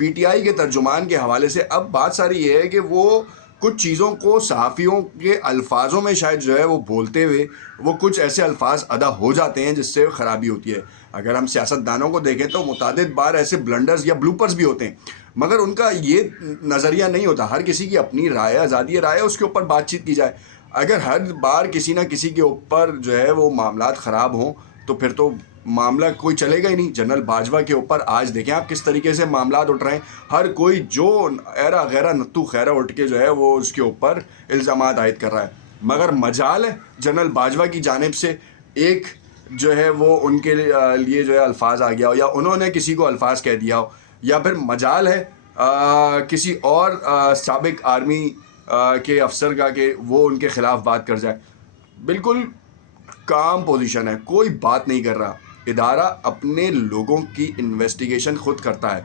P T I کے ترجمان کے حوالے سے اب بات ساری یہ ہے کہ وہ کچھ چیزوں کو صحافیوں کے الفاظوں میں شاید جو ہے وہ بولتے ہوئے وہ کچھ ایسے الفاظ ادا ہو جاتے ہیں جس سے خرابی ہوتی ہے. اگر ہم سیاست دانوں کو دیکھیں تو متعدد بار ایسے بلنڈرز یا بلوپرز بھی ہوتے ہیں، مگر ان کا یہ نظریہ نہیں ہوتا. ہر کسی کی اپنی رائے، آزادی رائے، اس کے اوپر بات چیت کی جائے. اگر ہر بار کسی نہ کسی کے اوپر جو ہے وہ معاملات خراب ہوں تو پھر تو معاملہ کوئی چلے گا ہی نہیں. جنرل باجوہ کے اوپر آج دیکھیں آپ کس طریقے سے معاملات اٹھ رہے ہیں. ہر کوئی جو ایرا غیرہ نتو خیرہ اٹھ کے جو ہے وہ اس کے اوپر الزامات عائد کر رہا ہے. مگر مجال ہے جنرل باجوہ کی جانب سے ایک جو ہے وہ ان کے لیے جو ہے الفاظ آ گیا ہو، یا انہوں نے کسی کو الفاظ کہہ دیا ہو، یا پھر مجال ہے کسی اور سابق آرمی کے افسر کا کہ وہ ان کے خلاف بات کر جائے. بالکل کام پوزیشن ہے، کوئی بات نہیں کر رہا. ادارہ اپنے لوگوں کی انویسٹیگیشن خود کرتا ہے.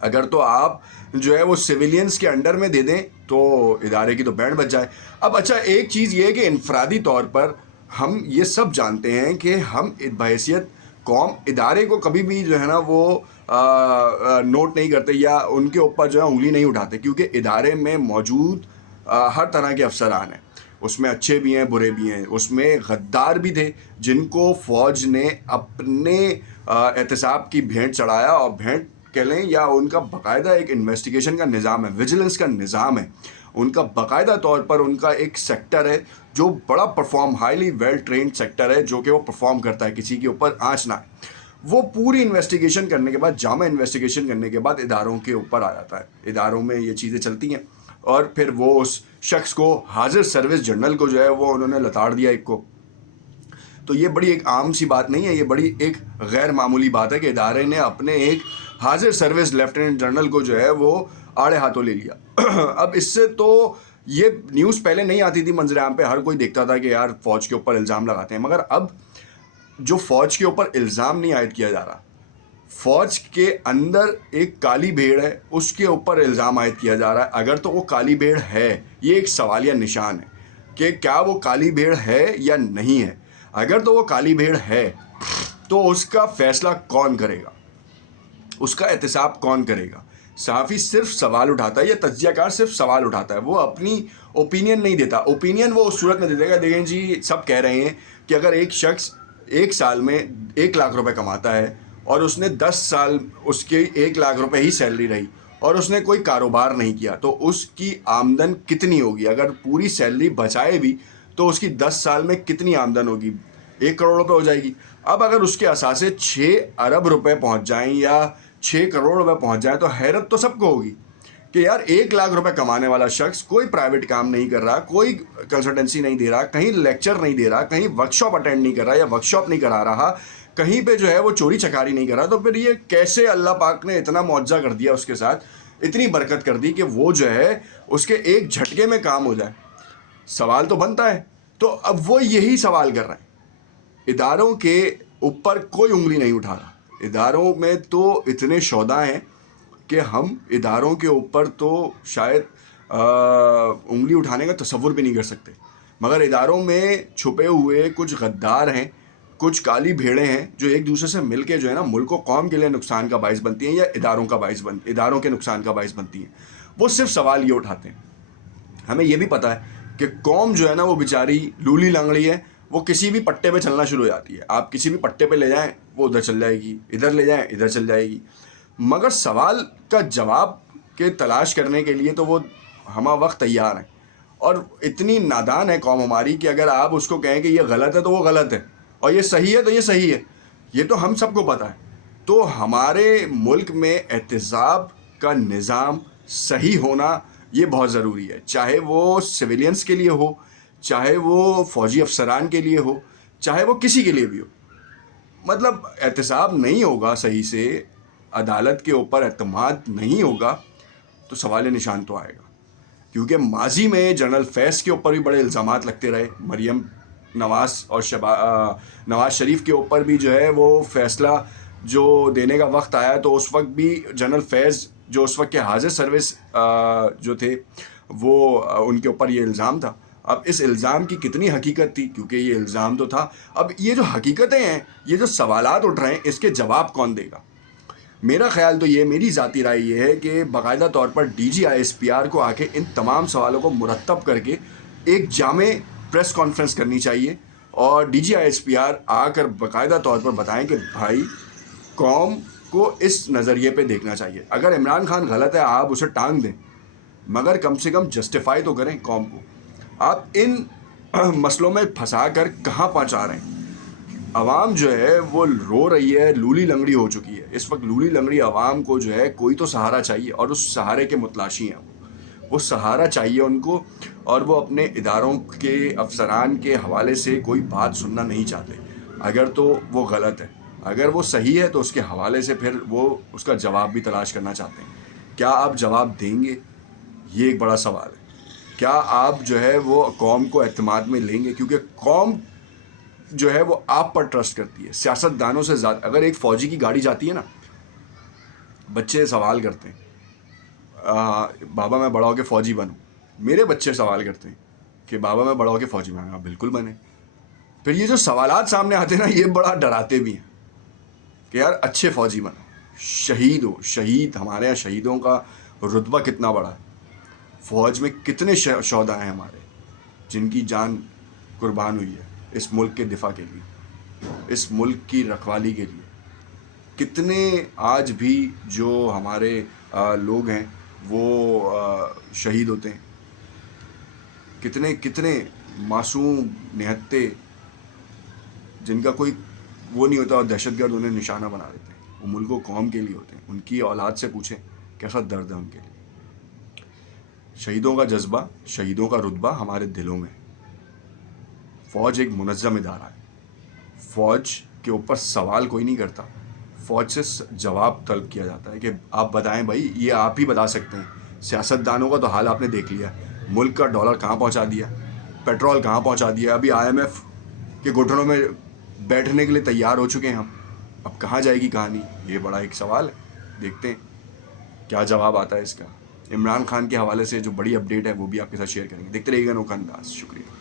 اگر تو آپ جو ہے وہ سویلینز کے انڈر میں دے دیں تو ادارے کی تو بینڈ بج جائے. اب اچھا ایک چیز یہ ہے کہ انفرادی طور پر ہم یہ سب جانتے ہیں کہ ہم بحیثیت قوم ادارے کو کبھی بھی جو ہے نا وہ نوٹ نہیں کرتے یا ان کے اوپر جو ہے انگلی نہیں اٹھاتے، کیونکہ ادارے میں موجود ہر طرح کے افسران ہیں. اس میں اچھے بھی ہیں، برے بھی ہیں. اس میں غدار بھی تھے جن کو فوج نے اپنے احتساب کی بھینٹ چڑھایا، اور بھینٹ کہہ لیں یا ان کا باقاعدہ ایک انویسٹیگیشن کا نظام ہے، ویجیلنس کا نظام ہے. ان کا باقاعدہ طور پر ان کا ایک سیکٹر ہے جو بڑا perform, highly well trained sector ہے، جو کہ وہ پرفارم کرتا ہے، کسی کے اوپر آنچ نہ ہے. وہ پوری انویسٹیگیشن کرنے کے بعد، جامع انویسٹیگیشن کرنے کے بعد اداروں کے اوپر آ جاتا ہے. اداروں میں یہ چیزیں چلتی ہیں، اور پھر وہ اس شخص کو، حاضر سروس جنرل کو جو ہے وہ انہوں نے لتاڑ دیا ایک کو. تو یہ بڑی ایک عام سی بات نہیں ہے، یہ بڑی ایک غیر معمولی بات ہے کہ ادارے نے اپنے ایک حاضر سروس لیفٹیننٹ جنرل کو جو ہے وہ آڑے ہاتھوں لے لیا. اب اس سے تو یہ نیوز پہلے نہیں آتی تھی منظر عام پہ، ہر کوئی دیکھتا تھا کہ یار فوج کے اوپر الزام لگاتے ہیں. مگر اب جو فوج کے اوپر الزام نہیں عائد کیا جا رہا، فوج کے اندر ایک کالی بھیڑ ہے، اس کے اوپر الزام عائد کیا جا رہا ہے. اگر تو وہ کالی بھیڑ ہے، یہ ایک سوالیہ نشان ہے کہ کیا وہ کالی بھیڑ ہے یا نہیں ہے. اگر تو وہ کالی بھیڑ ہے تو اس کا فیصلہ کون کرے گا، اس کا احتساب کون کرے گا؟ صحافی صرف سوال اٹھاتا ہے، یا تجزیہ کار صرف سوال اٹھاتا ہے، وہ اپنی اوپینین نہیں دیتا. اوپینین وہ اس صورت میں دے دے گا، دیکھیں جی سب کہہ رہے ہیں کہ اگر ایک شخص ایک سال میں 1,00,000 روپے کماتا ہے اور اس نے 10 سال اس کی 1,00,000 روپے ہی سیلری رہی اور اس نے کوئی کاروبار نہیں کیا، تو اس کی آمدن کتنی ہوگی؟ اگر پوری سیلری بچائے بھی تو اس کی 10 سال میں کتنی آمدن ہوگی؟ 1 کروڑ روپے ہو جائے گی. اب اگر اس کے اثاثے 6 ارب روپے پہنچ جائیں یا 6 کروڑ روپے پہنچ جائیں تو حیرت تو سب کو ہوگی کہ یار 1,00,000 روپے کمانے والا شخص کوئی پرائیویٹ کام نہیں کر رہا، کوئی کنسلٹنسی نہیں دے رہا، کہیں لیکچر نہیں دے رہا، کہیں ورک شاپ اٹینڈ نہیں کر رہا یا ورک شاپ نہیں کرا رہا، کہیں پہ جو ہے وہ چوری چکاری نہیں کر رہا. تو پھر یہ کیسے اللہ پاک نے اتنا معجزہ کر دیا اس کے ساتھ، اتنی برکت کر دی کہ وہ جو ہے اس کے ایک جھٹکے میں کام ہو جائے؟ سوال تو بنتا ہے. تو اب وہ یہی سوال کر رہے ہیں. اداروں کے اوپر کوئی انگلی نہیں اٹھا رہا. اداروں میں تو اتنے شعبہ ہیں کہ ہم اداروں کے اوپر تو شاید انگلی اٹھانے کا تصور بھی نہیں کر سکتے. مگر اداروں میں چھپے ہوئے کچھ غدار ہیں، کچھ کالی بھیڑیں ہیں جو ایک دوسرے سے مل کے جو ہے نا ملک و قوم کے لیے نقصان کا باعث بنتی ہیں، یا اداروں کے نقصان کا باعث بنتی ہیں. وہ صرف سوال یہ اٹھاتے ہیں. ہمیں یہ بھی پتہ ہے کہ قوم جو ہے نا وہ بیچاری لولی لنگڑی ہے، وہ کسی بھی پٹے پہ چلنا شروع ہو جاتی ہے. آپ کسی بھی پٹے پہ لے جائیں وہ ادھر چل جائے گی، ادھر لے جائیں ادھر چل جائے گی. مگر سوال کا جواب کے تلاش کرنے کے لیے تو وہ ہمہ وقت تیار ہیں. اور اتنی نادان ہے قوم ہماری کہ اگر آپ اس کو کہیں کہ یہ غلط ہے تو وہ غلط ہے، اور یہ صحیح ہے تو یہ صحیح ہے. یہ تو ہم سب کو پتہ ہے. تو ہمارے ملک میں احتساب کا نظام صحیح ہونا یہ بہت ضروری ہے، چاہے وہ سویلینس کے لیے ہو، چاہے وہ فوجی افسران کے لیے ہو، چاہے وہ کسی کے لیے بھی ہو. مطلب احتساب نہیں ہوگا صحیح سے، عدالت کے اوپر اعتماد نہیں ہوگا تو سوال نشان تو آئے گا. کیونکہ ماضی میں جنرل فیض کے اوپر بھی بڑے الزامات لگتے رہے، مریم نواز اور نواز شریف کے اوپر بھی جو ہے وہ فیصلہ جو دینے کا وقت آیا تو اس وقت بھی جنرل فیض جو اس وقت کے حاضر سروس جو تھے وہ ان کے اوپر یہ الزام تھا. اب اس الزام کی کتنی حقیقت تھی، کیونکہ یہ الزام تو تھا. اب یہ جو حقیقتیں ہیں، یہ جو سوالات اٹھ رہے ہیں، اس کے جواب کون دے گا؟ میرا خیال تو یہ، میری ذاتی رائے یہ ہے کہ باقاعدہ طور پر DGISPR کو آ کے ان تمام سوالوں کو مرتب کر کے ایک جامع پریس کانفرنس کرنی چاہیے، اور DGISPR آ کر باقاعدہ طور پر بتائیں کہ بھائی قوم کو اس نظریے پہ دیکھنا چاہیے. اگر عمران خان غلط ہے آپ اسے ٹانگ دیں، مگر کم سے کم جسٹیفائی تو کریں قوم کو. آپ ان مسئلوں میں پھنسا کر کہاں پہنچا رہے ہیں؟ عوام جو ہے وہ رو رہی ہے، لولی لنگڑی ہو چکی ہے اس وقت. لولی لنگڑی عوام کو جو ہے کوئی تو سہارا چاہیے، اور اس سہارے کے متلاشی ہیں وہ سہارا چاہیے ان کو، اور وہ اپنے اداروں کے افسران کے حوالے سے کوئی بات سننا نہیں چاہتے. اگر تو وہ غلط ہے، اگر وہ صحیح ہے تو اس کے حوالے سے پھر وہ اس کا جواب بھی تلاش کرنا چاہتے ہیں. کیا آپ جواب دیں گے؟ یہ ایک بڑا سوال ہے. کیا آپ جو ہے وہ قوم کو اعتماد میں لیں گے؟ کیونکہ قوم جو ہے وہ آپ پر ٹرسٹ کرتی ہے سیاست دانوں سے زیادہ. اگر ایک فوجی کی گاڑی جاتی ہے نا، بچے سوال کرتے ہیں بابا میں بڑا ہو کے فوجی بنوں. میرے بچے سوال کرتے ہیں کہ بابا میں بڑا ہو کے فوجی بنوں. آپ بالکل بنے. پھر یہ جو سوالات سامنے آتے ہیں نا، یہ بڑا ڈراتے بھی ہیں کہ یار اچھے فوجی بنو. شہید ہو، شہید ہمارے یہاں شہیدوں کا رتبہ کتنا بڑا ہے. فوج میں کتنے شہداء ہیں ہمارے جن کی جان قربان ہوئی ہے اس ملک کے دفاع کے لیے، اس ملک کی رکھوالی کے لیے. کتنے آج بھی جو ہمارے لوگ ہیں وہ شہید ہوتے ہیں. کتنے کتنے معصوم نہتے جن کا کوئی وہ نہیں ہوتا، اور دہشت گرد انہیں نشانہ بنا دیتے ہیں. وہ ملک و قوم کے لیے ہوتے ہیں. ان کی اولاد سے پوچھیں کیسا درد ہے ان کے لیے. شہیدوں کا جذبہ، شہیدوں کا رتبہ ہمارے دلوں میں. فوج ایک منظم ادارہ ہے. فوج کے اوپر سوال کوئی نہیں کرتا. فوج سے جواب طلب کیا جاتا ہے کہ آپ بتائیں بھائی، یہ آپ ہی بتا سکتے ہیں. سیاست دانوں کا تو حال آپ نے دیکھ لیا. ملک کا ڈالر کہاں پہنچا دیا، پیٹرول کہاں پہنچا دیا. ابھی IMF کے گھٹنوں میں بیٹھنے کے لیے تیار ہو چکے ہیں ہم. اب کہاں جائے گی کہانی؟ یہ بڑا ایک سوال ہے. دیکھتے ہیں کیا جواب آتا ہے اس کا. عمران خان کے حوالے سے جو بڑی اپڈیٹ ہے وہ بھی آپ کے ساتھ شیئر کریں گے. دیکھتے رہیے گا انوکھا انداز. شکریہ.